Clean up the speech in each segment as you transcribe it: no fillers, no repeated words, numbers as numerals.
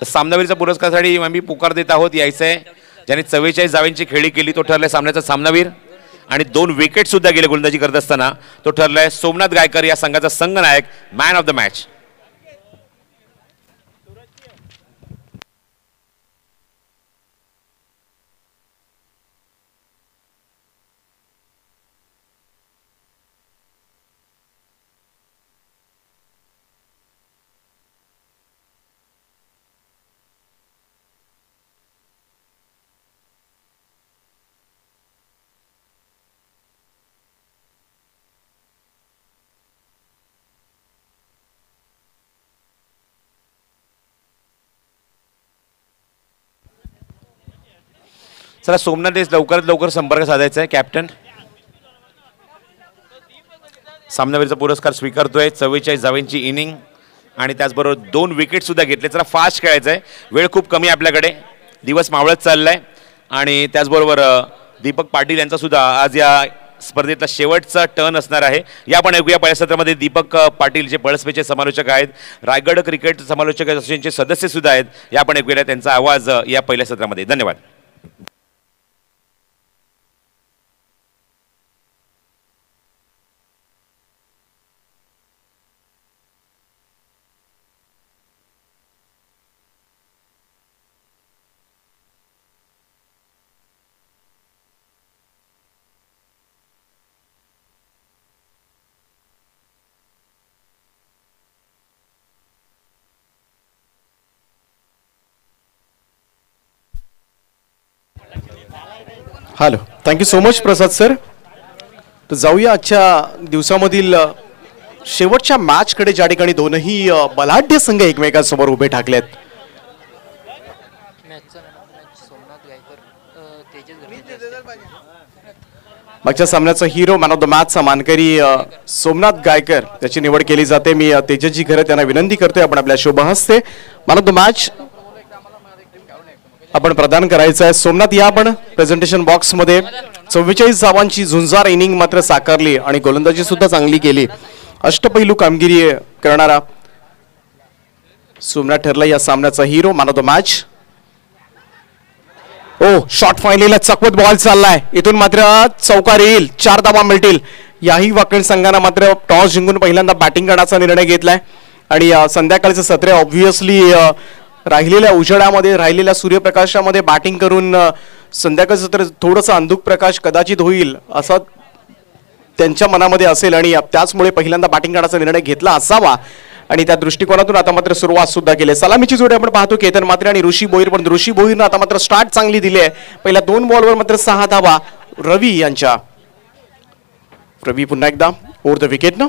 तर सामनावीरचा पुरस्कारासाठी आम्ही पुकार देत आहोत. यायचं आहे ज्याने 44 धावांची खेळी केली तो ठरलाय सामन्याचा सामनावीर आणि 2 विकेट सुद्धा गेले गोलंदाजी करत असताना. तो ठरलाय सोमनाथ गायकर या संघाचा संघनायक, मॅन ऑफ द मॅच. चला सोमनाथ देश लवकरात लवकर संपर्क साधायचा आहे. कॅप्टन सामनावीरचा पुरस्कार स्वीकारतोय. 44 धावांची इनिंग आणि त्याचबरोबर 2 विकेट सुद्धा घेतले. चला फास्ट खेळायचं आहे, वेळ खूप कमी आपल्याकडे, दिवस मावळत चाललाय. आणि त्याचबरोबर दीपक पाटील यांचा सुद्धा आज या स्पर्धेतला शेवटचा टर्न असणार आहे. या पण ऐकूया पहिल्या सत्रामध्ये दीपक पाटील जे पळसपेचे समालोचक आहेत, रायगड क्रिकेट समालोचक असोसिएशनचे सदस्य सुद्धा आहेत, या पण ऐकूया त्यांचा आवाज या पहिल्या सत्रामध्ये. धन्यवाद. हॅलो, थँक्यू सो मच प्रसाद सर. तर जाऊया आजच्या दिवसामधील शेवटच्या मॅचकडे, ज्या ठिकाणी दोनही बलाढ्य संघ एकमेकांसमोर उभे ठाकलेत. मागच्या सामन्याचा हिरो, मॅन ऑफ द मॅचचा मानकरी सोमनाथ गायकर त्याची निवड केली जाते. मी तेजसजी घरे त्यांना विनंती करतोय आपण आपल्या शुभ हस्ते मॅन ऑफ द मॅच आपण प्रदान करायचं आहे. सोमनाथ या आपण प्रेझेंटेशन बॉक्स मध्ये 44 धावांची झुंजार इनिंग मात्र साकारली आणि गोलंदाजी सुद्धा चांगली केली. अष्टपैलू कामगिरी करणारा सोमनाथ ठरला या सामन्याचा hero, man of the match. ओ शॉट फायनलला चकवत बॉल चाललाय, इथून मात्र चौकार येईल, 4 धावा मिळतील. याही वाकण संघाने मात्र टॉस जिंकून पहिल्यांदा बॅटिंग करण्याचा निर्णय घेतलाय आणि संध्याकाळचं सत्र ऑब्व्हियसली राहिलेल्या उजेडामध्ये, राहिलेल्या सूर्यप्रकाशामध्ये बॅटिंग करून संध्याकाळचं सत्र थोडंसं अंधुक प्रकाश कदाचित होईल असं त्यांच्या मनामध्ये असेल आणि त्याचमुळे पहिल्यांदा बॅटिंग करण्याचा निर्णय घेतला असावा आणि त्या दृष्टिकोनातून आता मात्र सुरुवात सुद्धा केली. सलामीची जोडी आपण पाहतो केतन मात्रे आणि ऋषी भोईर, पण ऋषी भोईरनं आता मात्र स्टार्ट चांगली दिली आहे. पहिल्या 2 बॉलवर मात्र 6 धावा रवी यांच्या. रवी पुन्हा एकदा ओव्हर द विकेटनं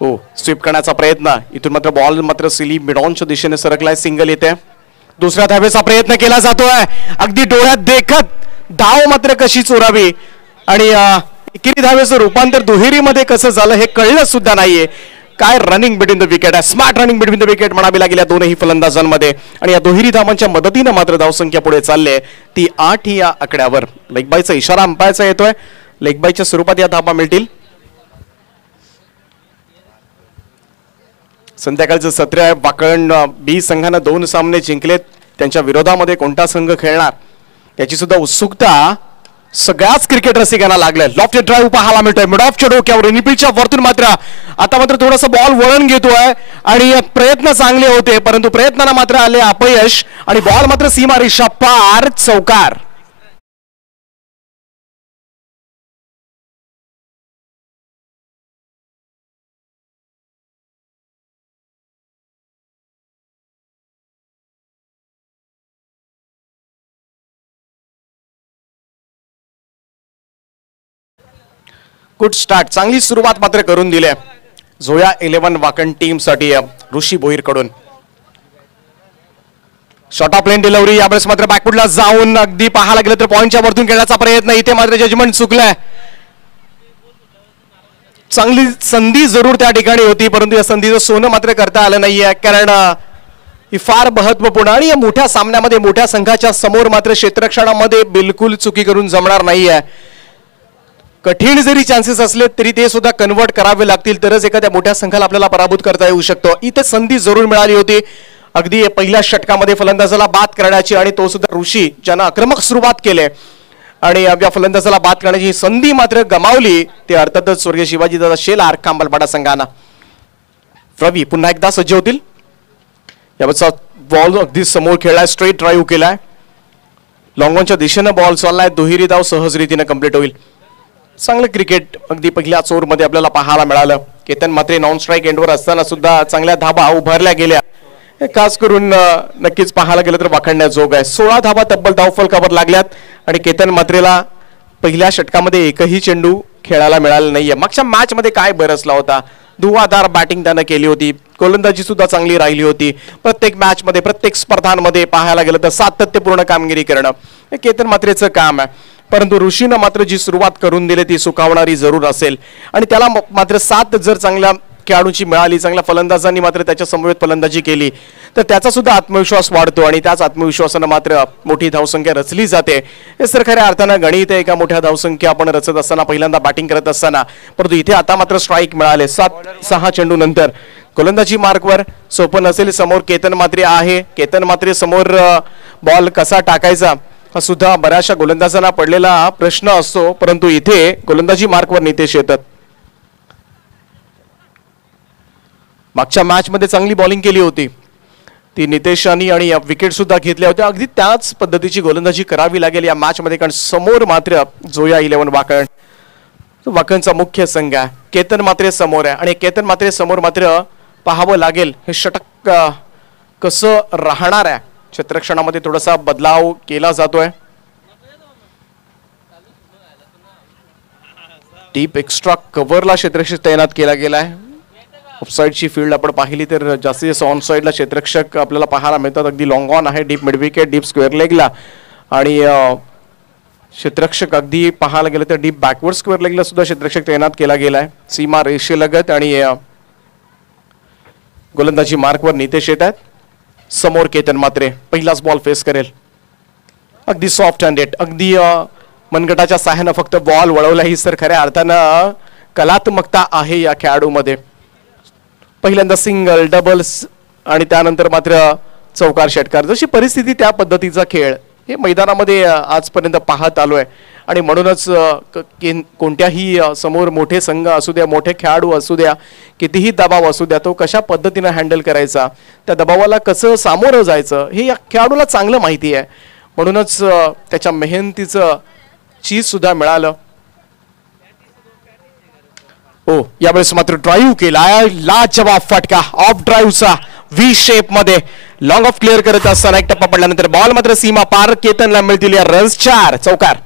हो स्वीप करण्याचा प्रयत्न, इथून मात्र बॉल मात्र सिली मिडॉनच्या दिशेने सरकलाय, सिंगल येते. दुसऱ्या धावेचा प्रयत्न केला जातोय, अगदी डोळ्यात देखत धाव मात्र कशी चोरावी आणि एकेरी धावेचं रूपांतर दुहेरीमध्ये कसं झालं हे कळलं सुद्धा नाहीये. काय रनिंग बिटवीन द विकेट आहे, smart running between the wicket म्हणावी लागेल या दोनही फलंदाजांमध्ये. आणि या दुहेरी धावांच्या मदतीनं मात्र धावसंख्या पुढे चालले, ती 8 ही या आकड्यावर. लेगबायचा इशारा अंपायरचा येतोय, लेगबायच्या स्वरूपात या धावा मिळतील. संध्याकाळचं सत्र आहे. वाकण बी संघानं 2 सामने जिंकलेत, त्यांच्या विरोधामध्ये कोणता संघ खेळणार याची सुद्धा उत्सुकता सगळ्याच क्रिकेट रसिकांना लागलाय. लॉफ्टेड ड्राईव्ह पाहायला मिळतोय मिड ऑफच्या डोक्यावर, निपीच्या वरतून मात्र आता मात्र थोडासा बॉल वळण घेतोय आणि प्रयत्न चांगले होते परंतु प्रयत्नांना मात्र आले अपयश आणि बॉल मात्र सीमारेषा पार, चौकार. गुड स्टार्ट, चांगली सुरुवात मात्र करून दिली झोया 11 वाकण टीम साठी ऋषी भोईर कडून. शॉर्ट ऑफ प्लेन डिलिव्हरी, यावेळेस मात्र बॅकफुटला जाऊन अगदी पाहायला गेलं तर पॉइंटच्या वरतून खेळण्याचा प्रयत्न, इथे मात्र जजमेंट चुकलाय. चांगली संधी जरूर त्या ठिकाणी होती परंतु या संधीचं सोनं मात्र करता आलं नाहीये कारण ही फार महत्वपूर्ण आणि या मोठ्या सामन्यामध्ये मोठ्या संघाच्या समोर मात्र क्षेत्ररक्षणामध्ये बिलकुल चुकी करून जमणार नाहीये. कठीण जरी चान्सेस असले तरी ते सुद्धा कन्वर्ट करावे लागतील तरच एखाद्या मोठ्या संघाला आपल्याला पराभूत करता येऊ शकतो. इथे संधी जरूर मिळाली होती अगदी पहिल्या षटकामध्ये फलंदाजाला बाद करण्याची आणि तो सुद्धा ऋषी ज्यानं आक्रमक सुरुवात केली आणि या फलंदाजाला बाद करण्याची संधी मात्र गमावली ते अर्थातच स्वर्गीय शिवाजीदादा शेलार कांबलपाडा संघाना. रवी पुन्हा एकदा सज्ज होतील. यावरचा बॉल अगदी समोर खेळलाय, स्ट्रेट ड्राईव्ह केलाय, लॉंग ऑनच्या दिशेनं बॉल चाललाय, दुहेरी धाव सहज रीतीने कंप्लीट होईल. चांगलं क्रिकेट अगदी पहिल्याच ओव्हरमध्ये आपल्याला पाहायला मिळालं. केतन मात्रे नॉन स्ट्राईक एंडवर असताना सुद्धा चांगल्या धाबा उभारल्या गेल्या. खास करून नक्कीच पाहायला गेलं तर वाखाणण्याजोग आहे. 16 धाबा तब्बल धावफलकावर लागल्यात आणि केतन मात्रेला पहिल्या षटकामध्ये एकही चेंडू खेळायला मिळाला नाहीये. मागच्या मॅच मध्ये काय बरसला होता, धुवाधार बॅटिंग त्यानं केली होती, गोलंदाजी सुद्धा चांगली राहिली होती. प्रत्येक मॅच मध्ये प्रत्येक स्पर्धांमध्ये पाहायला गेलं तर सातत्यपूर्ण कामगिरी करणं हे केतन मात्रेचं काम आहे. परंतु ऋषीनं मात्र जी सुरुवात करून दिली ती सुखावणारी जरूर असेल आणि त्याला मात्र साथ जर चांगल्या खेळाडूंची मिळाली, चांगल्या फलंदाजांनी मात्र त्याच्या समवेत फलंदाजी केली तर त्याचा सुद्धा आत्मविश्वास वाढतो आणि त्याच आत्मविश्वासानं मात्र मोठी धावसंख्या रचली जाते. हे सर खऱ्या अर्थानं गणित आहे. एका मोठ्या धावसंख्या आपण रचत असताना पहिल्यांदा बॅटिंग करत असताना, परंतु इथे आता मात्र स्ट्राईक मिळाले 7-6 चेंडू नंतर. गोलंदाजी मार्कवर सोपं नसेल. समोर केतन मात्रे आहे. केतन मात्रे समोर बॉल कसा टाकायचा हा सुद्धा बऱ्याचशा गोलंदाजांना पडलेला प्रश्न असतो, परंतु इथे गोलंदाजी मार्कवर नितेश येतात. मागच्या मॅच मध्ये चांगली बॉलिंग केली होती ती नितेशानी आणि विकेट सुद्धा घेतल्या होत्या. अगदी त्याच पद्धतीची गोलंदाजी करावी लागेल या मॅच मध्ये, कारण समोर मात्र जोया 11 वाकण, वाकणचा मुख्य संघ आहे. केतन मात्रे समोर आहे आणि केतन मात्रे समोर मात्र पाहावं लागेल हे षटक कसं राहणार आहे. क्षेत्ररक्षणामध्ये थोडासा बदलाव केला जातोय. डीप एक्स्ट्रा कव्हरला क्षेत्ररक्षक तैनात केला गेलाय. ऑफसाईडची फील्ड आपण पाहिली तर जास्तीत जास्त ऑन साईडला क्षेत्ररक्षक आपल्याला पाहायला मिळतात. अगदी लॉंग ऑन आहे, deep mid wicket, deep square लेगला आणि क्षेत्ररक्षक अगदी पाहायला गेलं तर डीप बॅकवर्ड स्क्वेअर लेगला सुद्धा क्षेत्ररक्षक तैनात केला गेलाय. सीमा रेषेलगत आणि गोलंदाजी मार्कवर नितेश येत आहेत. समोर केतन मात्रे पहिलाच बॉल फेस करेल. अगदी सॉफ्ट हँडेड, अगदी मनगटाच्या सहाय्यानं फक्त बॉल वळवला. ही सर खऱ्या अर्थानं कलात्मकता आहे या खेळाडूमध्ये. पहिल्यांदा सिंगल, डबल्स आणि त्यानंतर मात्र चौकार षटकार. जशी परिस्थिती त्या पद्धतीचा खेळ हे मैदानामध्ये आजपर्यंत पाहत आलोय आणि म्हणूनच कोणत्याही समोर मोठे संघ असू द्या, मोठे खेळाडू असू द्या, कितीही दबाव असू द्या, तो कशा पद्धतीने हँडल करायचा, त्या दबावाला कसं सामोरं जायचं हे या खेळाडूला चांगलं माहिती आहे. म्हणूनच त्याच्या मेहनतीचं चीज सुद्धा मिळालं. यावेळेस मात्र ड्राईव्ह केलाय, लाजवाब फटका ऑफ ड्राईव्हचा व्ही शेप मध्ये लॉंग ऑफ क्लिअर करत असताना एक टप्पा पडल्यानंतर बॉल मात्र सीमा पार. केतनला मिळतील या रन्स 4, चौकार.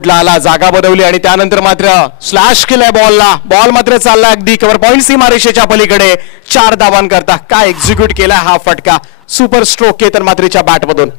आला, जागा बदलली आणि त्यानंतर मात्र स्लॅश केलाय बॉलला. बॉल मात्र चालला अगदी कव्हर पॉइंट सीमा रेषेच्या पलीकडे. 4 धावांकरता काय एक्झिक्यूट केलाय हा फटका. सुपर स्ट्रोक केतन मात्रेच्या बॅट मधून.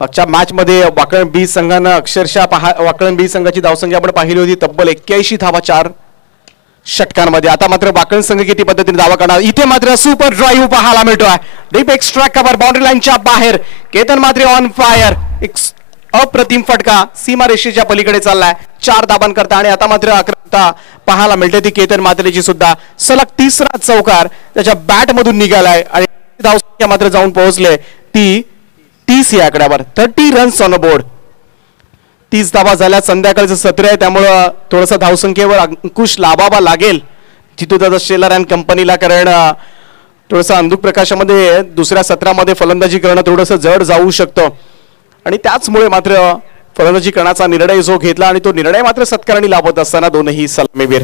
मागच्या मॅच मध्ये वाकण बी संघानं अक्षरशः वाकण बी संघाची धावसंख्या आपण पाहिली होती तब्बल 81 धावा 4 षटकांमध्ये. आता मात्र वाकण संघ किती पद्धतीने धावा करणार. इथे मात्र सुपर ड्राईव्ह पाहायला मिळतोय. डीप एक्स्ट्रा कव्हर बाउंड्री लाईनच्या बाहेर. केतन मात्रे ऑन फायर. अप्रतिम फटका सीमा रेषेच्या पलीकडे चाललाय. 4 धावांकरता आणि आता मात्र आक्रमकता पाहायला मिळते ती केतन मात्रेची सुद्धा. सलग 3रा चौकार त्याच्या बॅट मधून निघालाय आणि धावसंख्या मात्र जाऊन पोहोचले ती 30 या आकड्यावर. 30 रन्स ऑन बोर्ड. 30 धावा झाल्या. संध्याकाळचं सत्र आहे त्यामुळं थोडंसं धावसंख्येवर अंकुश लावावा लागेल जितूदादा शेलार अँड कंपनीला, कारण थोडंसं अंधुक प्रकाशामध्ये दुसऱ्या सत्रामध्ये फलंदाजी करणं थोडंसं जड जाऊ शकतं आणि त्याचमुळे मात्र फलंदाजी करण्याचा निर्णय जो घेतला आणि तो निर्णय मात्र सत्काराने लावत असताना दोनही सलामीवीर.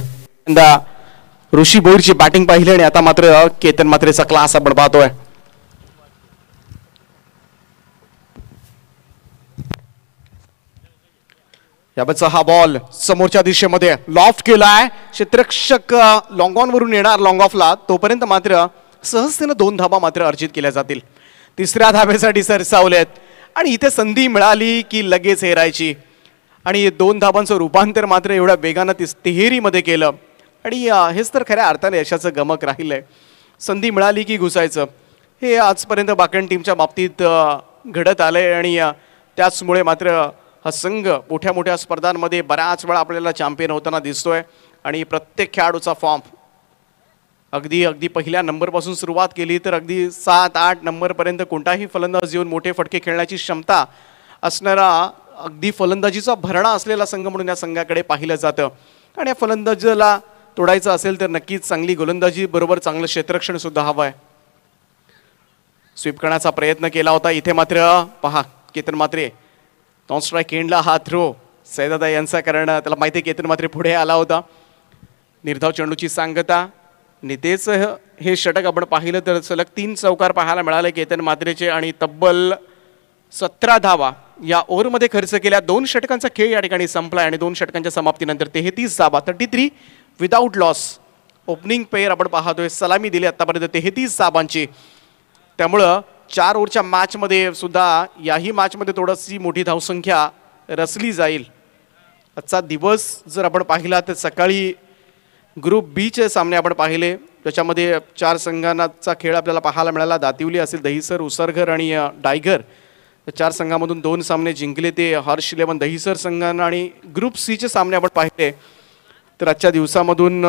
ऋषी भोईरची बॅटिंग पाहिली आणि आता मात्र केतन मात्रेचा क्लास आपण पाहतोय. याबाबतचा हा बॉल समोरच्या दिशेमध्ये लॉफ्ट केलाय. क्षेत्ररक्षक लॉंग ऑन वरून येणार लॉंग ऑफला, तोपर्यंत मात्र सहजतेनं 2 धाबा मात्र अर्जित केल्या जातील. तिसऱ्या धाब्यासाठी सरसावलेत आणि इथे संधी मिळाली की लगेच हेरायची आणि 2 धाबांचं रूपांतर मात्र एवढ्या वेगानं तिहेरीमध्ये केलं आणि हेच तर खऱ्या अर्थाने यशाचं गमक राहिलंय. संधी मिळाली की घुसायचं, हे आजपर्यंत बाकण टीमच्या बाबतीत घडत आलंय आणि त्याचमुळे मात्र हा संघ मोठ्या मोठ्या स्पर्धांमध्ये बऱ्याच वेळा आपल्याला चॅम्पियन होताना दिसतोय आणि प्रत्येक खेळाडूचा फॉर्म अगदी पहिल्या नंबरपासून सुरुवात केली तर अगदी 7-8 नंबरपर्यंत कोणताही फलंदाज येऊन मोठे फटके खेळण्याची क्षमता असणारा अगदी फलंदाजीचा भरणा असलेला संघ म्हणून या संघाकडे पाहिलं जातं आणि या फलंदाजीला तोडायचं असेल तर नक्कीच चांगली गोलंदाजी बरोबर चांगलं क्षेत्ररक्षण सुद्धा हवं आहे. स्वीप करण्याचा प्रयत्न केला होता, इथे मात्र पहा केतन मात्रे नॉन स्ट्राईक एंडला हा थ्रो सैदादा यांचा कारण त्याला माहिती केतन मात्रे पुढे आला होता. निर्धाव चेंडूची सांगता नितेच हे षटक आपण पाहिलं तर सलग 3 चौकार पाहायला मिळाले केतन मात्रेचे आणि तब्बल 17 धावा या ओव्हरमध्ये खर्च केल्या. 2 षटकांचा खेळ या ठिकाणी संपलाय आणि 2 षटकांच्या समाप्तीनंतर 33 धावा 33 विदाऊट लॉस. ओपनिंग पेयर आपण पाहतोय, सलामी दिली आतापर्यंत 33 धाबांची. त्यामुळं 4 ओव्हरच्या मॅचमध्ये सुद्धा याही मॅचमध्ये थोडीशी मोठी धावसंख्या रचली जाईल. आजचा दिवस जर आपण पाहिला तर सकाळी ग्रुप बी चे सामने आपण पाहिले, त्याच्यामध्ये 4 संघांचा खेळ आपल्याला पाहायला मिळाला. दातिवली असेल, दहिसर, उसरघर आणि डायगर. 4 संघांमधून 2 सामने जिंकले ते हर्ष 11 दहिसर संघानं आणि ग्रुप सी चे सामने आपण पाहिले तर आजच्या दिवसामधून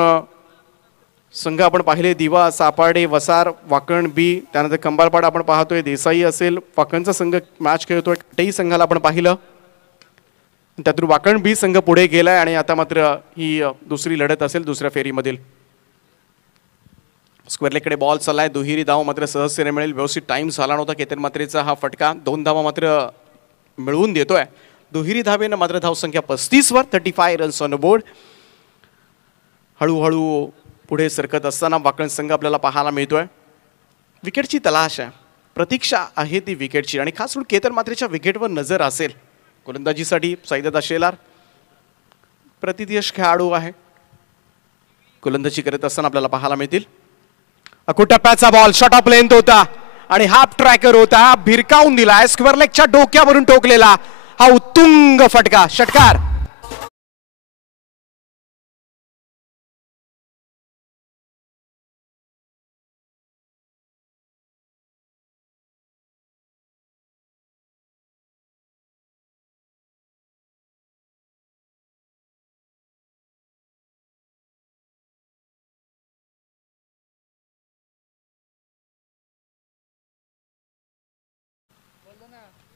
संघ आपण पाहिले दिवा, सापाडे, वसार, वाकण बी, त्यानंतर कंबाळपाड आपण पाहतोय, देसाई असेल, वाकणचा संघ मॅच खेळतोय. कटेई संघाला आपण पाहिलं, त्यातून वाकण बी संघ पुढे गेलाय आणि आता मात्र ही दुसरी लढत असेल दुसऱ्या फेरीमधील. स्क्वेअर लेगकडे बॉल चाललाय, दुहेरी धाव मात्र सहजतेने मिळेल. व्यवस्थित टाइम झाला नव्हता केतन मात्रेचा हा फटका, 2 धावा मात्र मिळवून देतोय. दुहेरी धावेनं मात्र धावसंख्या 35 वर 35 रन्स ऑन बोर्ड. हळूहळू पुढे सरकत असताना वाकण संघ आपल्याला पाहायला मिळतोय. विकेटची तलाश आहे, प्रतीक्षा आहे ती विकेटची आणि खास करून केतन मात्रेच्या विकेटवर नजर असेल. गोलंदाजीसाठी सैदादा शेलार प्रतियश खेळाडू आहे, गोलंदाजी करत असताना आपल्याला पाहायला मिळतील. टप्प्याचा बॉल शॉट ऑफ लेंथ होता आणि हाफ ट्रॅकर होता, भिरकावून दिला. स्क्वेअर लेगच्या डोक्यावरून टोकलेला हा उत्तुंग फटका, षटकार.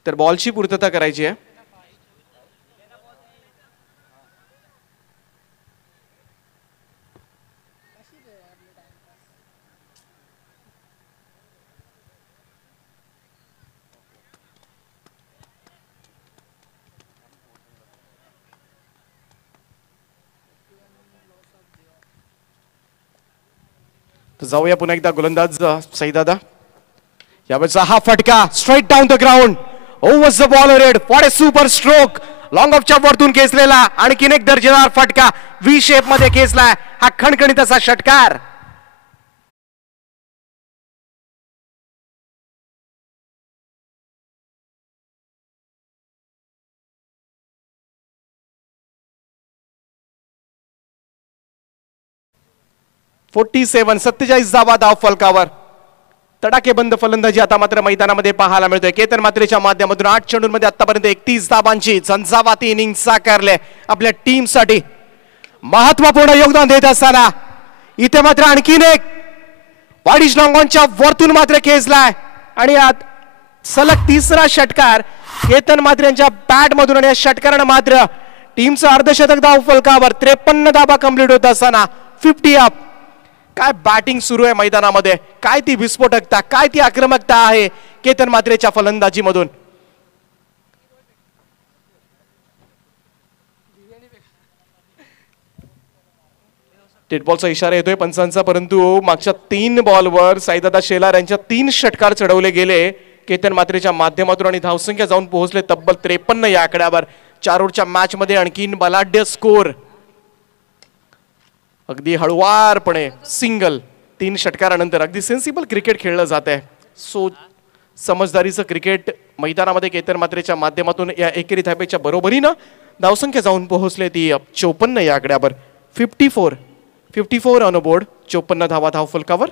तर बॉलची पूर्तता करायची आहे. जाऊया पुन्हा एकदा गोलंदाज सईदादा. यावेळेचा हा फटका straight down the ground. Over the ball रेड, what a super stroke. Long ऑफच्या वरतून खेचलेला आणखीन एक दर्जेदार फटका व्ही शेप मध्ये खेचलाय हा खणखणीत असा षटकार. .47 47 धावा धाव फलकावर. तडाखेबंद फलंदाजी आता मात्र मैदानामध्ये पाहायला मिळतोय. केतन मात्रेच्या माध्यमातून 8 चेंडूंमध्ये आतापर्यंत 31 धावांची झंझावाती इनिंग साकारले आपल्या टीमसाठी. महत्वपूर्ण योगदान देत असताना इथे मात्र आणखीन एक वाडीश लॉंगॉनच्या वरतून मात्र खेचलाय आणि सलग 3रा षटकार केतन मात्रे यांच्या बॅट मधून आणि या षटकारानं मात्र टीमचं अर्धशतक धाव फलकावर. 53 धावा कंप्लीट होत असताना 50 अप. काय बॅटिंग सुरू आहे मैदानामध्ये, काय ती विस्फोटकता, काय ती आक्रमकता आहे केतन मात्रेच्या फलंदाजीमधून. डेड बॉलचा इशारा येतोय पंचांचा, परंतु मागच्या 3 बॉलवर सईदादा शेलार यांच्या 3 षटकार चढवले गेले केतन मात्रेच्या माध्यमातून आणि धावसंख्या जाऊन पोहोचले तब्बल 53 या आकड्यावर. 4 ओव्हरच्या मॅच मध्ये आणखीन बलाढ्य स्कोर, अगदी हळुवारपणे सिंगल 3 षटकारानंतर अगदी सेन्सिबल क्रिकेट खेळलं जात आहे. सो समजदारीचं क्रिकेट मैदानामध्ये केतन मात्रेच्या माध्यमातून या एकेरी धाब्याच्या बरोबरीनं धावसंख्या जाऊन पोहोचले ती 54 या आकड्यावर. 54 ऑन बोर्ड, 54 धावा धाव फलकावर.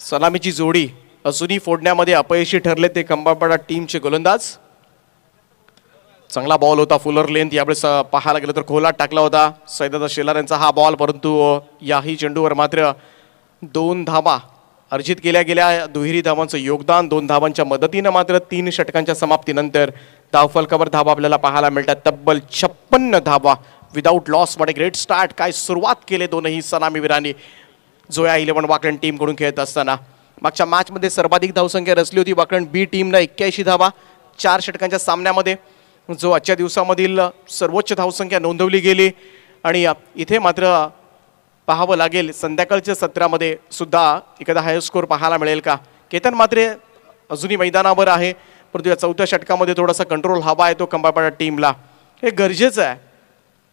सलामीची जोडी अजूनही फोडण्यामध्ये अपयशी ठरले ते कंबाळपाडा टीमचे गोलंदाज. चांगला बॉल होता, फुलर लेंथ यावेळेस पाहायला गेलं तर खोलात टाकला होता सैदादा शेलार यांचा हा बॉल, परंतु याही चेंडूवर मात्र 2 धावा अर्जित केल्या गेल्या. दुहेरी धावांचं योगदान, 2 धावांच्या मदतीनं मात्र 3 षटकांच्या समाप्तीनंतर धावफलकावर धावा आपल्याला पाहायला मिळतात. तब्बल 56 धावा without loss. What a great start. काय सुरुवात केले दोनही सलामीवीरांनी जोया 11 वाकड टीम कडून खेळत असताना. मागच्या मॅच मध्ये सर्वाधिक धावसंख्या रचली होती वाकड बी टीमनं 81 धावा 4 षटकांच्या सामन्यामध्ये, जो आजच्या दिवसामधील सर्वोच्च धावसंख्या नोंदवली गेली. आणि इथे मात्र पाहावं लागेल संध्याकाळच्या सत्रामध्ये सुद्धा एखादा हाय स्कोर पाहायला मिळेल का. केतन मात्रे अजूनही मैदानावर आहे, परंतु या 4थ्या षटकामध्ये थोडासा कंट्रोल हवा आहे तो कंबाळपाडा टीमला. हे गरजेचं आहे,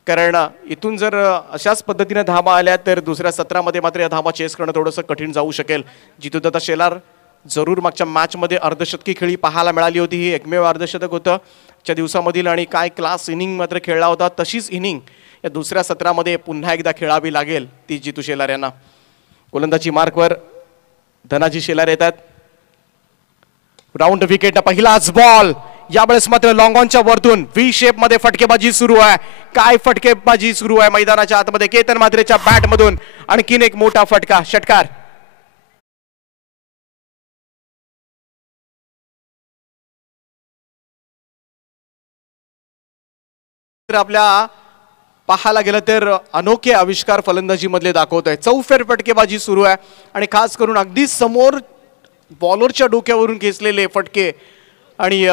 कारण इथून जर अशाच पद्धतीने धावा आल्या तर दुसऱ्या सत्रामध्ये मात्र या धावा चेस करणं थोडंसं कठीण जाऊ शकेल. जितूदादा शेलार जरूर मागच्या मॅचमध्ये अर्धशतकी खेळी पाहायला मिळाली होती, ही एकमेव अर्धशतक होतं च्या दिवसामधील. आणि काय क्लास इनिंग मात्र खेळला होता, तशीच इनिंग या दुसऱ्या सत्रामध्ये पुन्हा एकदा खेळावी लागेल ती जितू शेलार यांना. गोलंदाजी मार्कवर धनाजी शेलार येतात. राऊंड विकेट, पहिलाच बॉल. यावेळेस मात्र लॉंग ऑनच्या वरतून व्ही शेप मध्ये फटकेबाजी सुरू आहे. काय फटकेबाजी सुरू आहे मैदानाच्या आतमध्ये केतन मात्रेच्या बॅट मधून. आणखीन एक मोठा फटका, षटकार. आपल्या पाहायला गेलं तर अनोखे आविष्कार फलंदाजी मधले दाखवत आहे. चौफेर फटकेबाजी सुरू आहे आणि खास करून अगदी समोर बॉलरच्या डोक्यावरून खेचलेले फटके. आणि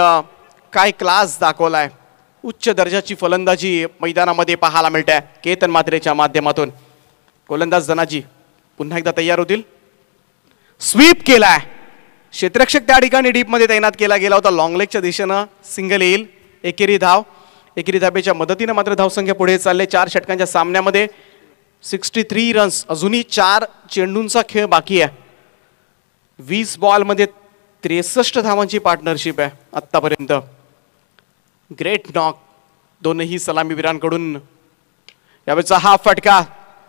काय क्लास दाखवलाय, उच्च दर्जाची फलंदाजी मैदानामध्ये पाहायला मिळते केतन मात्रेच्या माध्यमातून. गोलंदाज धनाजी पुन्हा एकदा तयार होतील. स्वीप केलाय, क्षेत्ररक्षक त्या ठिकाणी डीप मध्ये तैनात केला गेला होता. लॉंग लेगच्या दिशेनं सिंगल येईल. एकेरी धाव, एकेरी धाब्याच्या मदतीने मात्र धावसंख्या पुढे चालले. 4 षटकांच्या सामन्यामध्ये 63 रन्स. अजूनही 4 चेंडूंचा खेळ बाकी आहे. 20 बॉल मध्ये 63 धावांची पार्टनरशिप आहे आतापर्यंत. ग्रेट नॉक दोनही सलामीवीरांकडून. यावेळेचा हा फटका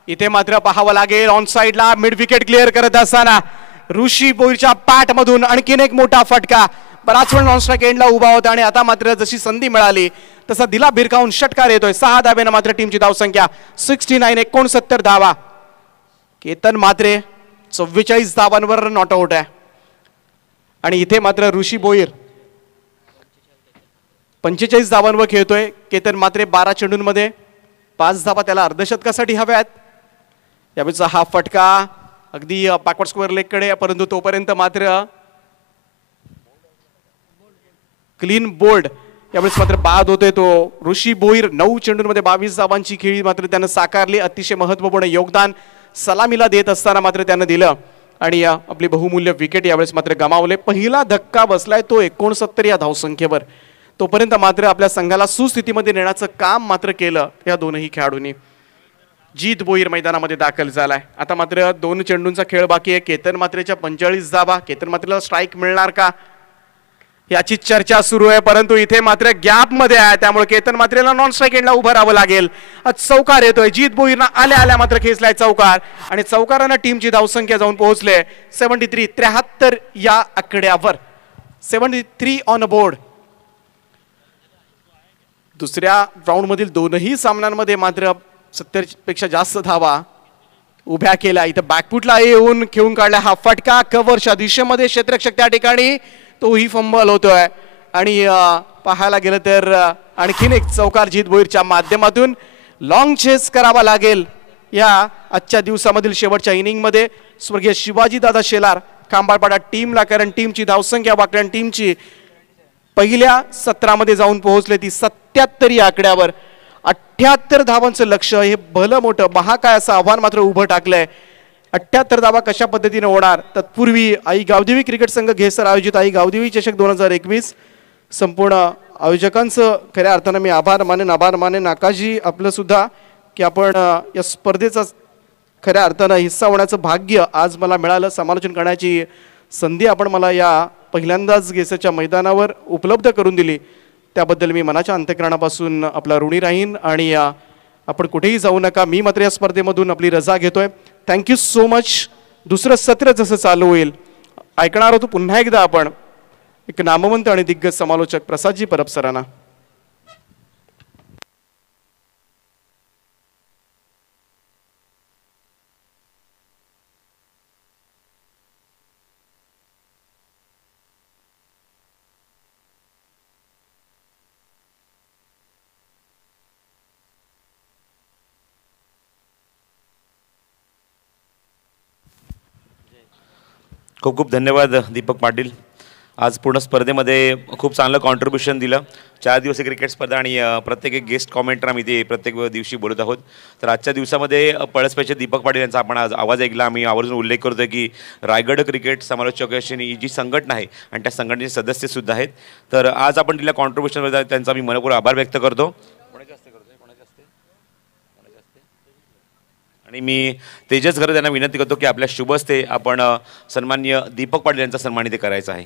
इथे मात्र पाहावं लागेल. ऑन साइडला मिड विकेट क्लिअर करत असताना ऋषी बोईरच्या पॅट मधून आणखीन एक मोठा फटका. बराच वेळ नॉन स्ट्राईक एंडला उभा होता आणि आता मात्र जशी संधी मिळाली तसा दिला भिरकावून षटकार येतोय. 6 धाब्यानं मात्र टीमची धावसंख्या 69, 69 धावा. केतन मात्रे 44 धावांवर नॉट आउट आहे. आणि इथे मात्र ऋषी बोईर 45 धावांवर खेळतोय. केतन मात्रे 12 चेंडूंमध्ये 5 धावा त्याला अर्धशतकासाठी हव्यात. यावेळेचा हा फटका अगदी बॅकवर्ड स्क्वेअर लेग कडे, परंतु तोपर्यंत मात्र क्लीन बोल्ड. यावेळेस मात्र बाद होतोय तो ऋषी बोईर. 9 चेंडूंमध्ये 22 धावांची खेळी मात्र त्यानं साकारली. अतिशय महत्वपूर्ण योगदान सलामीला देत असताना मात्र त्यानं दिलं आणि आपली बहुमूल्य विकेट यावेळेस मात्र गमावले. पहिला धक्का बसलाय तो 69 या धावसंख्येवर. तोपर्यंत मात्र आपल्या संघाला सुस्थितीमध्ये नेण्याचं काम मात्र केलं या दोनही खेळाडूंनी. जीत बोईर मैदानामध्ये दाखल झालाय. आता मात्र 2 चेंडूंचा खेळ बाकी आहे. केतन मात्रेच्या 45 धावा. केतन मात्रेला स्ट्राईक मिळणार का याची चर्चा सुरू आहे, परंतु इथे मात्र गॅप मध्ये आहे, त्यामुळे केतन मात्रेला नॉन स्ट्राईक एंडला उभं राहावं लागेल. चौकार येतोय. जीत बोईरना आल्या आल्या मात्र खेचलाय चौकार आणि चौकारानं टीमची धावसंख्या जाऊन पोहोचले 73 या आकड्यावर. 73 ऑन बोर्ड. दुसऱ्या राऊंड मधील दोनही सामन्यांमध्ये मात्र 70 पेक्षा जास्त धावा उभ्या केल्या. इथं बॅकफुटला येऊन खेळून काढला हा फटका. कव्हरच्या दिशेमध्ये क्षेत्ररक्षक त्या ठिकाणी तोही फंबल होतोय. आणि पाहायला गेलं तर आणखीन एक चौकार जीत बोईरच्या माध्यमातून. लॉंग चेस करावा लागेल या आजच्या दिवसामधील शेवटच्या इनिंग मध्ये स्वर्गीय शिवाजी दादा शेलार खांबाळपाडा टीमला, कारण टीमची धावसंख्या वाकड्यान टीमची पहिल्या सत्रामध्ये जाऊन पोहोचले ती 77 या आकड्यावर. 78 धावांचं लक्ष्य, हे भलं मोठं महाकाय असं आव्हान मात्र उभं टाकलंय. 78 धावा कशा पद्धतीने होणार. तत्पूर्वी आई गावदेवी क्रिकेट संघ घेसर आयोजित आई गावदेवी चषक 2021 संपूर्ण आयोजकांचं खऱ्या अर्थानं मी आभार मानेन आकाशजी आपलं सुद्धा की आपण या स्पर्धेचा खऱ्या अर्थानं हिस्सा होण्याचं भाग्य आज मला मिळालं. समालोचन करण्याची संधी आपण मला या पहिल्यांदाच गेसेच्या मैदानावर उपलब्ध करून दिली त्याबद्दल मी मनाच्या अंतःकरणापासून आपला ऋणी राहीन. आणि आपण कुठेही जाऊ नका. मी मात्र या स्पर्धेमधून आपली रजा घेतोय. Thank you so much. दुसरं सत्र जसं चालू होईल ऐकणार होतो पुन्हा एकदा आपण एक नामवंत आणि दिग्गज समालोचक प्रसादजी परब सरांना. खूप खूप धन्यवाद दीपक पाटील. आज पूर्ण स्पर्धेमध्ये खूप चांगलं कॉन्ट्रीब्युशन दिलं. 4 दिवसीय क्रिकेट स्पर्धा आणि प्रत्येक एक गेस्ट कॉमेंटर आम्ही ते प्रत्येक दिवशी बोलत आहोत. तर आजच्या दिवसामध्ये पळसपेचे दीपक पाटील यांचा आपण आज आवाज ऐकला. आम्ही आवर्जून उल्लेख करतोय की रायगड क्रिकेट समालोचक ही जी संघटना आहे आणि त्या संघटनेचे सदस्यसुद्धा आहेत. तर आज आपण दिलेल्या कॉन्ट्रीब्युशनबद्दल त्यांचा मी मनपूर्वक आभार व्यक्त करतो. आणि मी तेजस घरत यांना विनंती करतो की आपल्या शुभ हस्ते आपण सन्माननीय दीपक पाटील यांचा सन्मानित करायचा आहे.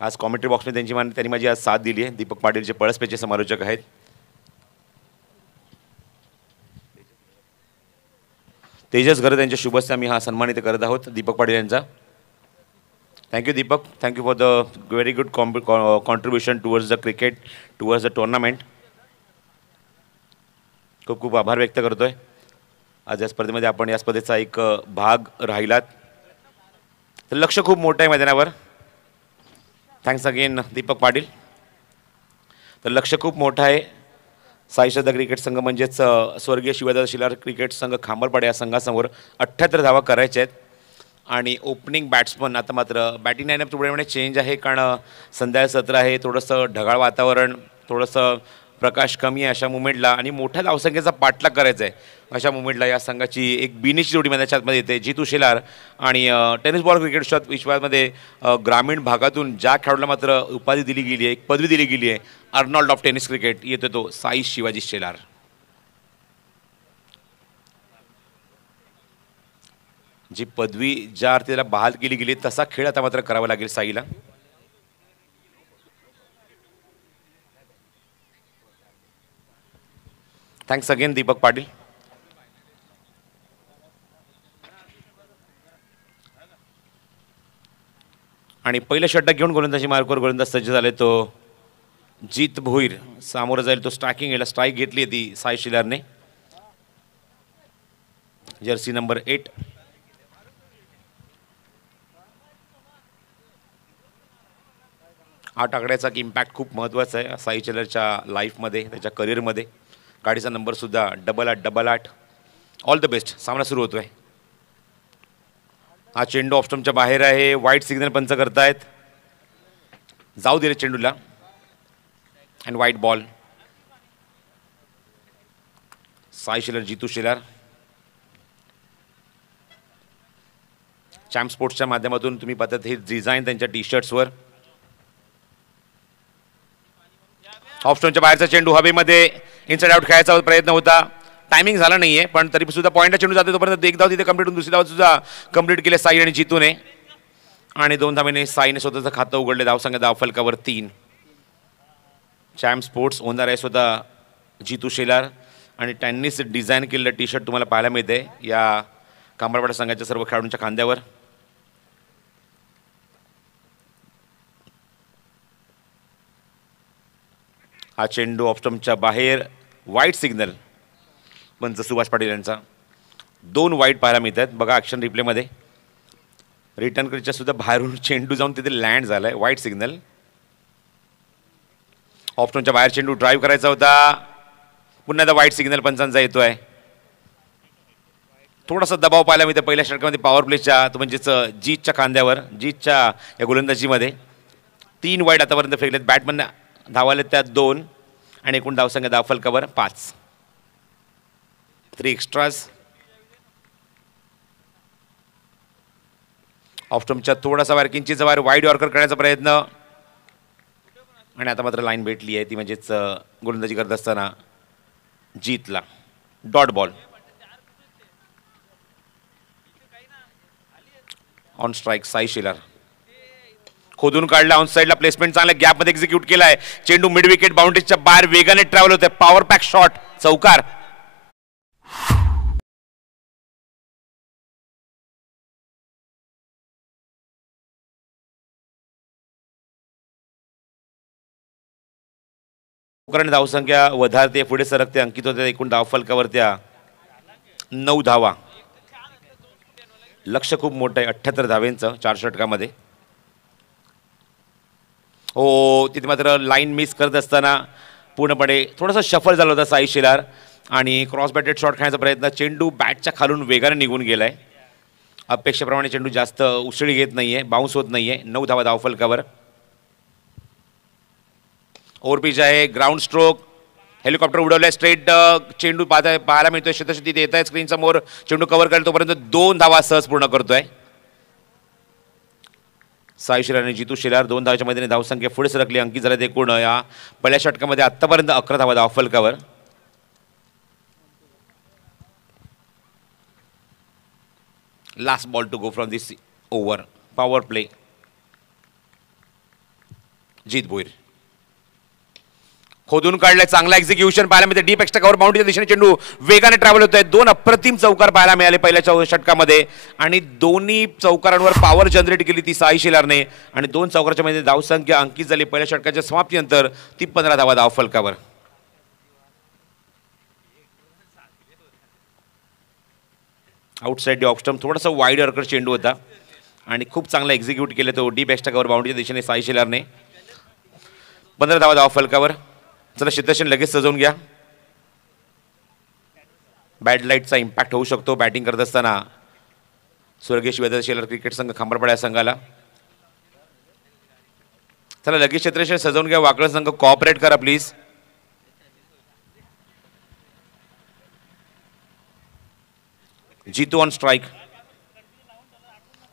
आज कॉमेंट्री बॉक्समध्ये त्यांनी माझी आज साथ दिली आहे. दीपक पाटील जे पळसपेचे समालोचक आहेत. तेजस घरत यांच्या शुभ हस्ते आम्ही हा सन्मानित करत आहोत दीपक पाटील यांचा. Thank you Deepak. Thank you for the very good contribution towards the cricket towards the tournament. खूप खूप आभार व्यक्त करतोय. आज या स्पर्धेमध्ये आपण या स्पर्धेचा एक भाग राहिलात. तर लक्ष खूप मोठं आहे मैदानावर. Thanks again Deepak Patil. तर लक्ष खूप मोठं आहे. साई श्रद्धा क्रिकेट संघ म्हणजेच स्वर्गीय शिवाजी शिलार क्रिकेट संघ खांबरपाडा या संघासमोर 78 धावा करायच्या आहेत. आणि ओपनिंग बॅट्समन आता मात्र बॅटिंग लाईनअप थोड्यामुळे चेंज आहे कारण संध्याकाळी सत्र आहे. थोडंसं ढगाळ वातावरण, थोडंसं प्रकाश कमी आहे अशा मुवमेंटला आणि मोठ्या धावसंख्येचा पाठलाग करायचा आहे अशा मुवमेंटला या संघाची एक बिनीची जोडी मैदानाच्या आतमध्ये येते. जितू शेलार आणि टेनिस बॉल क्रिकेट विश्वामध्ये ग्रामीण भागातून ज्या खेळाडूला मात्र उपाधी दिली गेली आहे, एक पदवी दिली गेली आहे, अर्नॉल्ड ऑफ टेनिस क्रिकेट, येतो तो साई शिवाजी शेलार. जी पदवी ज्या अर्थी त्याला बहाल केली गेली तसा खेळ आता मात्र करावा लागेल साईला. Thanks again Deepak Patil. आणि पहिलं षटक घेऊन गोलंदाजी मार्कवर गोलंदाज सज्ज झाले. तो जीत भोईर सामोरं जाईल. तो स्ट्रायकिंग याला स्ट्राईक घेतली आहे ती साई शिलारने. Jersey number 8. हा टाकड्याचा इम्पॅक्ट खूप महत्त्वाचा आहे साई शिलारच्या लाईफमध्ये, त्याच्या करिअरमध्ये. गाडीचा नंबरसुद्धा 8888. All the best. सामना सुरू होतोय. हा चेंडू ऑफस्टम्पच्या बाहेर आहे. वाईट सिग्नल पंच करतायत. जाऊ दिले चेंडूला. अँड वाईट बॉल. साई शिलार, जितू शेलार. चॅम्प स्पोर्ट्सच्या माध्यमातून तुम्ही पाहतात हे डिझाईन त्यांच्या टी शर्ट्सवर. ऑफस्टोनच्या बाहेरचा चेंडू हवेमध्ये इनसाइड आउट खेळायचा प्रयत्न होता. टायमिंग झाला नाहीये पण तरी सुद्धा पॉईंटला चेंडू जातो तोपर्यंत एक धाव तिथे कंप्लीट होऊन दुसरी धाव सुद्धा कंप्लीट केले साई आणि जितूने. आणि 2 धावेने साईने स्वतःचं खातं उघडले. धावसंख्या धावफलकावर 3. चॅम्प स्पोर्ट्स ओनर आहे स्वतः जितू शेलार आणि त्यांनीच डिझाईन केलेलं टी शर्ट तुम्हाला पाहायला मिळते या खांबरपाडा संघाच्या सर्व खेळाडूंच्या खांद्यावर. हा चेंडू ऑफस्टम्पच्या बाहेर. वाईट सिग्नल पंच सुभाष पाटील यांचा. 2 वाईट पाहायला मिळतात. बघा ॲक्शन रिप्लेमध्ये. रिटर्न क्रिचच्या सुद्धा बाहेरून चेंडू जाऊन तिथे लँड झाला आहे. वाईट सिग्नल. ऑफस्टोनच्या बाहेर चेंडू ड्राईव्ह करायचा होता. पुन्हा एकदा वाईट सिग्नल पंचांचा येतो आहे. थोडासा दबाव पाहायला मिळतं पहिल्या षटकामध्ये पॉवर प्लेच्या, तो म्हणजेच जीतच्या खांद्यावर, जीतच्या या गोलंदाजीमध्ये. 3 वाईट आतापर्यंत फेकलेत. बॅटमन धावाले त्यात 2 आणि एकूण धावसंख्या धावफलकावर 5. 3 एक्स्ट्राज. ऑफस्टम्पच्या थोडासा बाहेर किंचितचा बाहेर वाईड यॉर्कर करण्याचा प्रयत्न आणि आता मात्र लाईन भेटली आहे ती म्हणजेच गोलंदाजी करत असताना जीतला dot ball on strike Sai Shilar खोदून काढला ऑन साईडला प्लेसमेंट चांगल्या गॅपमध्ये एक्झिक्यूट केलाय चेंडू मिड विकेट बाउंड्रीच्या बाहेर वेगाने ट्रॅव्हल होतोय पॉवर पॅक शॉट चौकार धावसंख्या वधारते पुढे सरकते अंकित होते एकूण धाव फलकावरत्या 9 धावा लक्ष खूप मोठं आहे 78 धावेंचं 4 षटकामध्ये हो तिथे मात्र लाईन मिस करत असताना पूर्णपणे थोडासा शफल झाला होता साई शिलार आणि क्रॉस बॅटेड शॉट खेळण्याचा प्रयत्न चेंडू बॅटच्या खालून वेगाने निघून गेलाय अपेक्षेप्रमाणे चेंडू जास्त उसळी घेत नाहीये बाउन्स होत नाहीये 9 धावा धाव फलकावर ओव्हरपिच आहे ग्राउंड स्ट्रोक हेलिकॉप्टर उडवलाय स्ट्रेट चेंडू पाहायला मिळतोय शतशती येत आहे स्क्रीन समोर चेंडू कव्हर करेल तोपर्यंत 2 धावा सहज पूर्ण करतोय साई शिलार आणि जितू शिलार 2 धावाच्या मध्ये धावसंख्या पुढे सरकली अंकित झाले एकूण या पहिल्या षटकामध्ये आतापर्यंत 11 धावा धाव फलकावर last ball to go from this over power play Jeet Bhoir खोदून काढलाय चांगला एक्झिक्युशन पाहायला मिळते डीप एक्स्ट्रा कव्हर बाउंड्रीच्या दिशेने चेंडू वेगाने ट्रॅव्हल होतोय 2 अप्रतिम चौकार पाहायला मिळाले पहिल्या षटकामध्ये आणि दोन्ही चौकारांवर पॉवर जनरेट केली ती साई शिलारने आणि 2 चौकाराच्या मध्ये धावसंख्या अंकित झाली पहिल्या षटकाच्या समाप्तीनंतर ती 15 धावा धाव फलकावर आउटसाइड ऑफ स्टंप थोडासा वाईड यॉर्कर चेंडू होता आणि खूप चांगला एक्झिक्यूट केले तो डीप एक्स्ट्रा कव्हर बाउंड्रीच्या दिशेने साई शिलारने 15 धावा धाव फलकावर चला क्षेत्रक्षण लगेच सजवून घ्या बॅड लाईटचा इम्पॅक्ट होऊ शकतो बॅटिंग करत असताना स्वर्गीय शिवाजी शेलार क्रिकेट संघ खांबारपाडा या संघाला चला लगेच क्षेत्रक्षण सजवून घ्या वाकळ संघ कॉपरेट करा प्लीज जीतू ऑन स्ट्राईक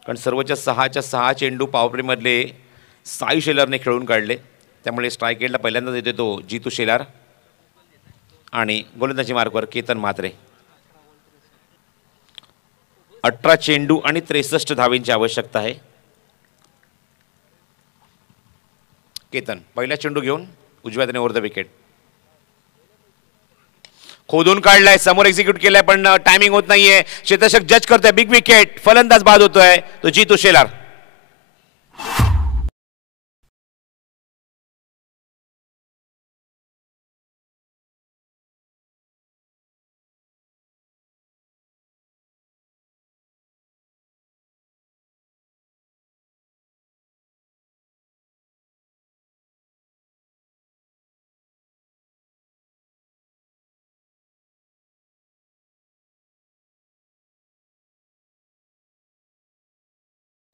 कारण सर्वच्या 6 चेंडू पॉवर मधले साई शेलारने खेळून काढले त्यामुळे स्ट्राईक एंडला पहिल्यांदाच येतो तो जीतू शेलार आणि गोलंदाजी मार्कवर केतन म्हात्रे 18 चेंडू आणि 63 धावेंची आवश्यकता आहे केतन पहिला चेंडू घेऊन उजव्या हाताने ओव्हर द विकेट खोदून काढलाय समोर एक्झिक्यूट केलाय पण टायमिंग होत नाहीये क्षेत्ररक्षक जज करतोय बिग विकेट फलंदाज बाद होतोय तो Jitu Shelar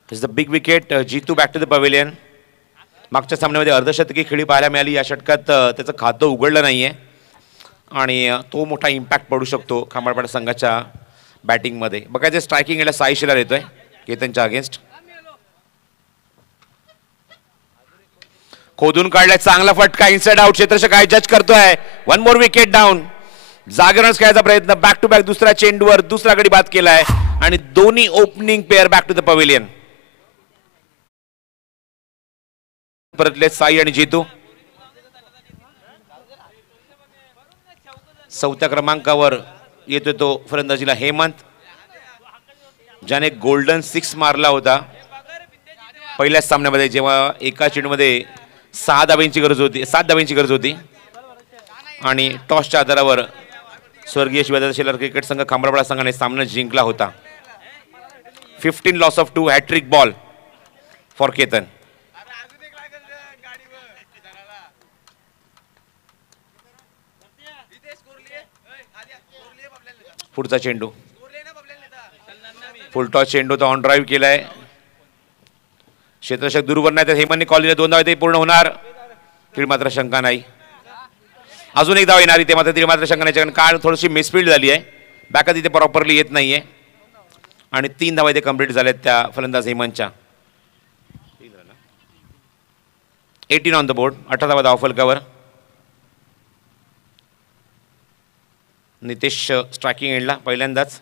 is the big wicket Jitu back to the pavilion मागच्या सामन्यामध्ये अर्धशतकी खेळी पाहायला मिळाली या षटकात त्याचं खातं उघडलं नाहीये आणि तो मोठा इम्पॅक्ट पडू शकतो खांबारपाडा संघाच्या बॅटिंगमध्ये बघायचं स्ट्रायकिंग याला साई शिलार येतोय केतनच्या अगेन्स्ट खोदून काढलाय चांगला फटका इनसाइड आउट क्षेत्ररक्षक काय जज करतोय 1 मोर विकेट डाऊन जागेवरच खेळायचा प्रयत्न बॅक टू बॅक दुसऱ्या चेंडूवर दुसरा गडी बाद केलाय आणि दोन्ही opening pair back to the pavilion परतले साई आणि जीतू 4थ्या क्रमांकावर येतोय तो फलंदाजीला हेमंत ज्याने गोल्डन 6 मारला होता पहिल्याच सामन्यामध्ये जेव्हा एका चेंडूमध्ये 7 धावांची गरज होती आणि टॉसच्या आधारावर स्वर्गीय शिवाजी शेलार क्रिकेट संघ खांबारपाडा संघाने सामना जिंकला होता 15 loss of 2 hattrick ball for Ketan पुढचा चेंडू फुल टॉस चेंडू तो ऑन ड्राईव्ह केलाय क्षेत्ररक्षक दूरवर नाही तर हेमंतने कॉल 2 धावा ते पूर्ण होणार तीळ मात्र शंका नाही अजून एक धाव येणार ते मात्र तीळ मात्र शंका नाही कारण काळ थोडीशी मिसफिल्ड झाली आहे बॅकअप तिथे प्रॉपरली येत नाहीये आणि 3 धावा इथे कंप्लीट झाल्यात त्या फलंदाज हेमंतच्या. 18 ऑन द बोर्ड, 18 धावा धावफलकावर. नितेश स्ट्रायकिंग एंडला पहिल्यांदाच.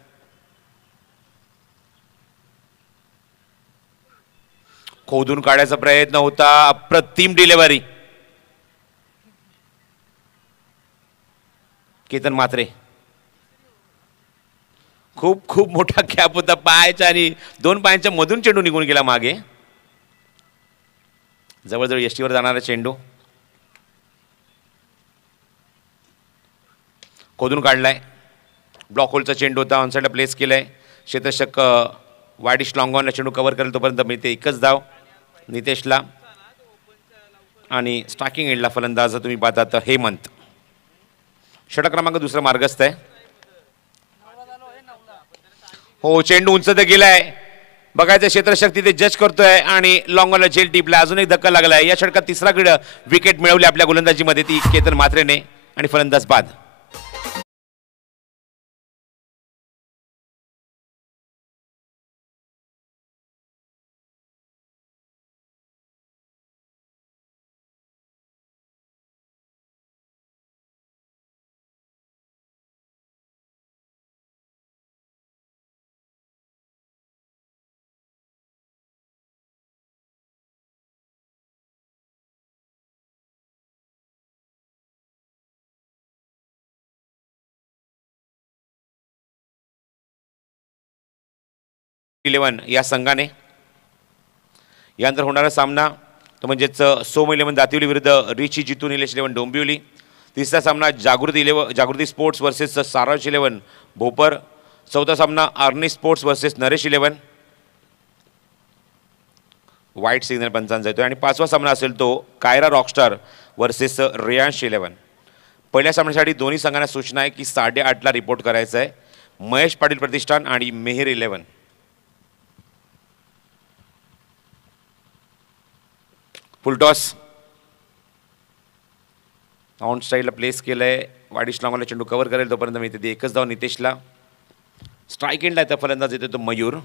खोदून काढायचा प्रयत्न होता, अप्रतिम डिलिव्हरी. केतन म्हात्रे, खूप खूप मोठा गॅप होता पायाच्या आणि 2 पायांच्या मधून चेंडू निघून गेला मागे. जवळजवळ यष्टीवर जाणारा चेंडू खोदून काढलाय. ब्लॉक होलचा चेंडू होता, ऑनसाईडला प्लेस केलाय. क्षेत्ररक्षक वाईडिश लॉंगॉनला चेंडू कव्हर करेल तोपर्यंत मिळते एकच धाव नितेशला. आणि स्ट्रायकिंग एंडला फलंदाज तुम्ही पाहता हेमंत. षटक क्रमांक दुसरा मार्गस्थ आहे. हो, चेंडू उंच तर गेलाय. बघायचं क्षेत्ररक्षक तिथे जज करतोय आणि लॉंगॉनला झेल टिपला. अजून एक धक्का लागलाय. या षटकात तिसरा विकेट मिळवली आपल्या गोलंदाजीमध्ये ती केतन म्हात्रेने आणि फलंदाज बाद. इलेव्हन या संघाने यानंतर होणारा सामना तो म्हणजेच सोम इलेव्हन दातिवली विरुद्ध रिची जितू निलेश इलेव्हन डोंबिवली. तिसरा सामना Jagruti sports versus Saransh eleven Bhopar. चौथा सामना Arni sports versus Naresh eleven white signal पंचांचा येतो. आणि पाचवा सामना असेल तो Kaira rockstar versus Reyansh eleven. पहिल्या सामन्यासाठी दोन्ही संघांना सूचना आहे की 8:30ला रिपोर्ट करायचं आहे. महेश पाटील प्रतिष्ठान आणि मेहर इलेव्हन. फुलटॉस ऑन स्टाईलला प्लेस केलंय. वाडिश लॉंगॉनला चेंडू कव्हर करेल तोपर्यंत मिळते ती एकच धाव नितेशला. स्ट्राईक एंडला त्या फलंदाज येतो तो मयूर.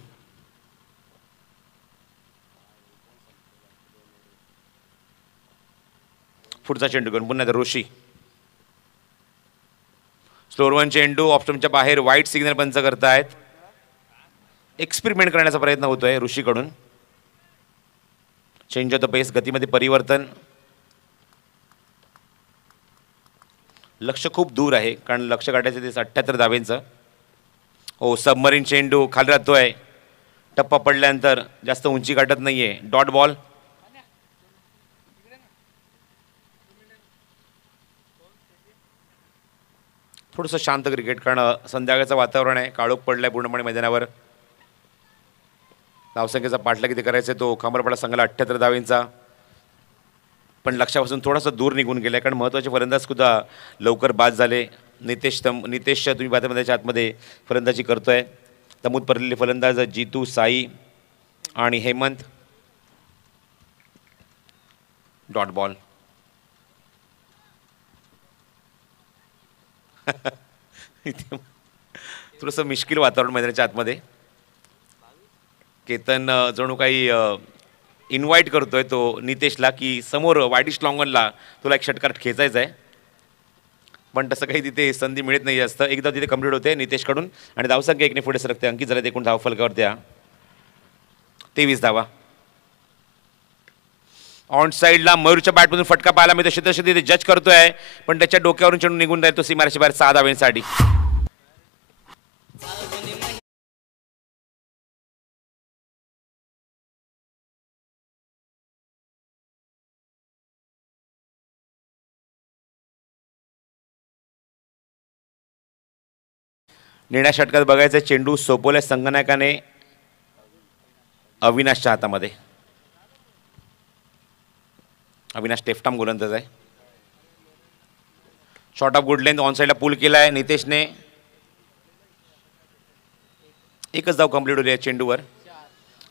पुढचा चेंडू घेऊन पुन्हा ऋषी. स्लोअर वन चेंडू ऑप्शनच्या बाहेर. व्हाईट सिग्नल पंच करतायत. एक्सपेरिमेंट करण्याचा प्रयत्न होतोय ऋषीकडून. चेंज ऑफ द पेस, गतीमध्ये परिवर्तन. लक्ष खूप दूर आहे कारण लक्ष काढायचं ते 78 धावेंचं. हो, सबमरीन चेंडू खाली राहतोय. टप्पा पडल्यानंतर जास्त उंची गाठत नाहीये. Dot ball. थोडंसं शांत क्रिकेट कारण संध्याकाळचं वातावरण आहे. काळोख पडलाय पूर्णपणे मैदानावर. धावसंख्येचा पाठलाग किती करायचा तो खांबरपाडा संघाला 78 धावेंचा. पण लक्षापासून थोडासा दूर निघून गेलाय कारण महत्त्वाचे फलंदाज सुद्धा लवकर बाद झाले. नितेश तुम्ही बातम्याच्या आतमध्ये फलंदाजी करतोय. तमूत पडलेले फलंदाज जितू, साई आणि हेमंत. Dot ball. थोडंसं मिश्किल वातावरण मैदानाच्या आतमध्ये. केतन जणू काही इन्व्हाइट करतोय तो नितेशला की समोर वाईडिश लॉंगॉनला तुला एक षटकार खेचायचा आहे. पण तसं काही तिथे संधी मिळत नाही जास्त. एकदा तिथे कंप्लीट होते नितेशकडून आणि धावसंख्या 1ने पुढे सरकते. अंकित झाले एकूण धावफलकावर त्या 23 धावा. ऑन साईडला मयूरच्या बॅटमधून फटका पाहायला मिळतो. क्षेत्ररक्षक तिथे जज करतोय पण त्याच्या डोक्यावरून चेंडू निघून जाईल तो सीमारेषेच्या बाहेर 6 धावांसाठी. निर्णय षटकात बघायचं चेंडू सोपवल्या संगणकाने अविनाशच्या हातामध्ये. अविनाश टेफ्टाम गोलंदाज आहे. Shot of good length on साईडला पूल केलाय नितेशने. एकच धाव कंप्लीट होती आहे चेंडूवर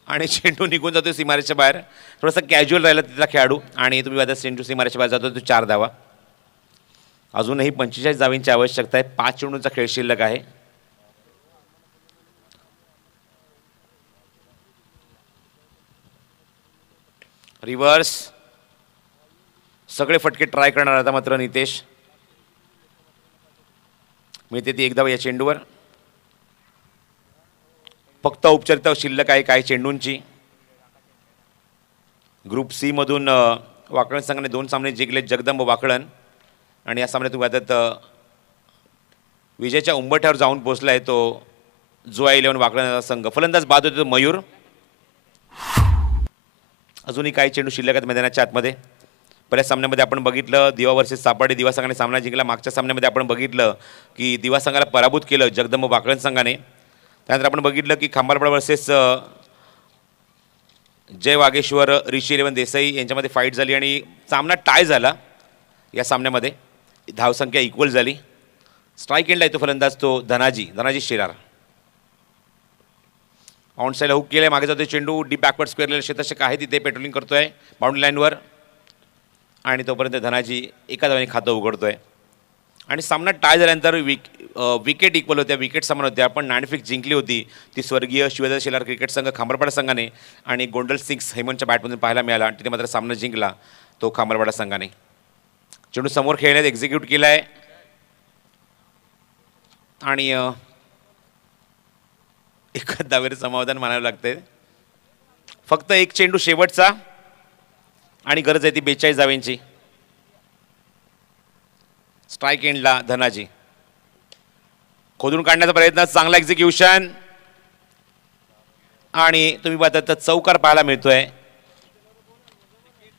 आणि चेंडू निघून जातो सीमारेषेच्या बाहेर. थोडासा कॅज्युअल राहिला तिथला खेळाडू आणि तुम्ही आता चेंडू सीमारेषेच्या बाहेर जातो तो 4 धावा. अजूनही 45 धावांची आवश्यकता आहे. 5 चेंडूंचा खेळ शिल्लक आहे. रिव्हर्स, सगळे फटके ट्राय करणार आता मात्र नितेश. मिळते ती एक धाव या चेंडूवर. फक्त औपचारिकता शिल्लक आहे काही चेंडूंची. ग्रुप सी मधून वाकळण संघाने 2 सामने जिंकले, जगदंब वाकळण. आणि या सामन्यात तुम्ही पाहतात विजयाच्या उंबरठ्यावर जाऊन पोहोचला आहे तो जुआ 11 वाकळण संघ. फलंदाज बाद होतो मयूर. अजूनही काही चेंडू शिल्लक आहेत मैदानाच्या आतमध्ये. पहिल्या सामन्यामध्ये आपण बघितलं दिवा वर्सेस सापाडे, दिवा संघाने सामना जिंकला. मागच्या सामन्यामध्ये आपण बघितलं की दिवा संघाला पराभूत केलं जगदंब वाकळण संघाने. त्यानंतर आपण बघितलं की खांबालपाडा वर्सेस जय वागेश्वर, ऋषी 11 देसाई यांच्यामध्ये फाईट झाली आणि सामना टाय झाला. या सामन्यामध्ये धावसंख्या इक्वल झाली. स्ट्राईक एंडला येतो फलंदाज तो धनाजी शिरार. ऑन साईडला हुक केलाय, मागे जातो चेंडू. डीप बॅकवर्ड स्क्वेअरला क्षेत्ररक्षक आहे तिथे पेट्रोलिंग करतोय बाउंड्री लाईनवर. आणि तोपर्यंत धनाजी एका धावाने खातं उघडतोय. आणि सामना टाय झाल्यानंतर विकेट इक्वल होत्या, विकेट समान होत्या. पण नाणेफेक जिंकली होती ती स्वर्गीय शिवदास शेलार क्रिकेट संघ खांबालपाडा संघाने. आणि गोंडल सिंग्स हेमंतच्या बॅटमधून पाहायला मिळाला. आणि तिथे मात्र सामना जिंकला तो खांबालपाडा संघाने. चेंडू समोर खेळण्यात एक्झिक्यूट केला आहे. आणि एका धावेचं समाधान मानावं लागतंय. फक्त एक चेंडू शेवटचा आणि गरज आहे ती 42 धावांची. स्ट्राईक एंडला धनाजी खोदून काढण्याचा प्रयत्न, चांगला एक्झिक्युशन. आणि तुम्ही पाहता तर चौकार पाहायला मिळतोय.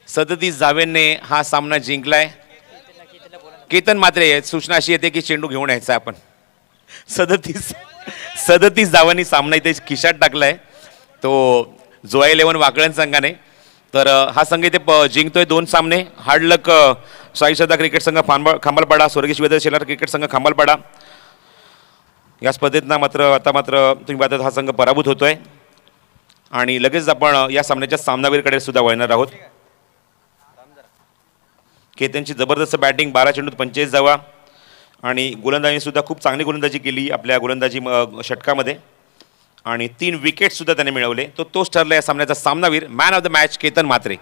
37 धावांनी हा सामना जिंकलाय. केतन मात्रे सूचना अशी येते की चेंडू घेऊन यायचा आपण. 37 धावांनी सामना इथे खिशात टाकलाय तो जुआ 11 वाकळण संघाने. तर हा संघ इथे जिंकतोय 2 सामने. हार्ड लक साई श्रद्धा क्रिकेट संघ खांबालपाडा, स्वर्गीय शिवदास शेलार क्रिकेट संघ खांबालपाडा. या स्पर्धेतना मात्र तुम्ही पाहता हा संघ पराभूत होतोय. आणि लगेच आपण या सामन्याच्या सामनावीरकडे सुद्धा वळणार आहोत. केतनची जबरदस्त बॅटिंग, 12 चेंडूत 45 धावा. आणि गोलंदाजीने सुद्धा खूप चांगली गोलंदाजी केली आपल्या गोलंदाजी षटकामध्ये. आणि 3 विकेट सुद्धा त्याने मिळवले. तोच ठरला या सामन्याचा सामनावीर. Man of the match Ketan Matre.